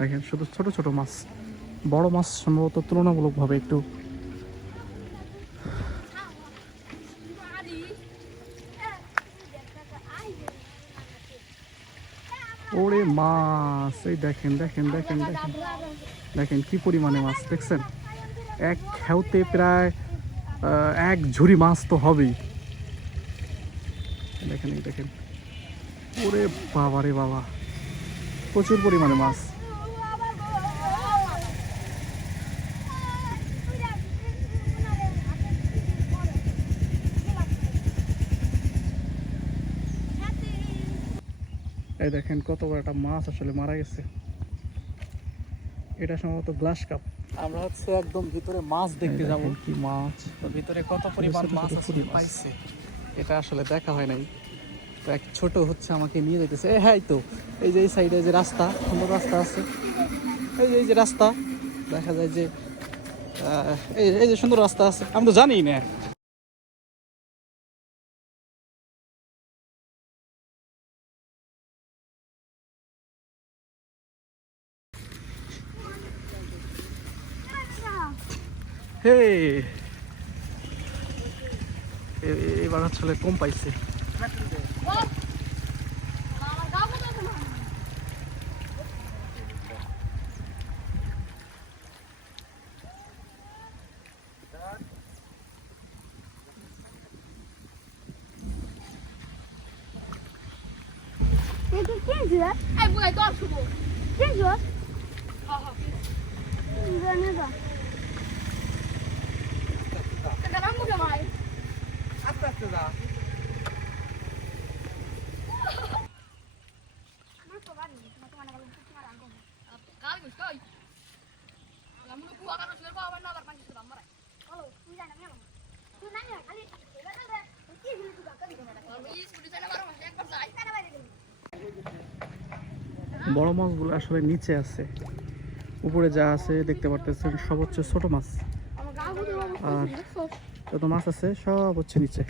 দেখেন শুধু ছোট ছোট মাছ, বড় মাছ সম্ভবত তুলনামূলকভাবে একটু। ওরে মাছ, এই দেখেন দেখেন দেখেন দেখেন দেখেন কি পরিমাণে মাছ দেখছেন। এক খেউতে প্রায় এক ঝুড়ি মাছ তো হবেই। দেখেন এই দেখেন, ওরে বাবা রে বাবা, প্রচুর পরিমাণে মাছ। এই দেখেন কত বড় একটা মাছ আসলে মারা গেছে। এটা সম্ভবত গ্লাস কাপ। আমরা হচ্ছে একদম ভিতরে মাছ দেখতে যাব। কি মাছ, তো ভিতরে কত পরিমাণ মাছ আসলে পাইছে এটা আসলে দেখা হয় নাই। তো এক ছোট হচ্ছে আমাকে নিয়ে যেতেছে। হ্যাঁ, তো এই যে এই সাইডে যে রাস্তা, সুন্দর রাস্তা আছে, এই যে রাস্তা দেখা যায় যে এই যে সুন্দর রাস্তা আছে, আমি তো জানি না। হে, এবার আসলে কম পাইছে। Quem é? Ai, mulher, torce, pô. Quem é? Não. Sekarang udah main. Apa tuh dah? Kenapa bani? Teman-teman kalau sekarang kok. Kali gus koi. Kamu nunggu akan harus nunggu awan nalar panci sudah marah. Kalau hujan namanya apa? Tuh nanya kali. Mesti dulu juga kan di mana? Kalau ini sudah sana baru masih ekor saya. Sana baru dulu. বড় মাছগুলো আসলে নিচে আছে, উপরে যা আছে দেখতে পারতেছেন সব হচ্ছে ছোট মাছ, আর যত মাছ আছে সব হচ্ছে নিচে।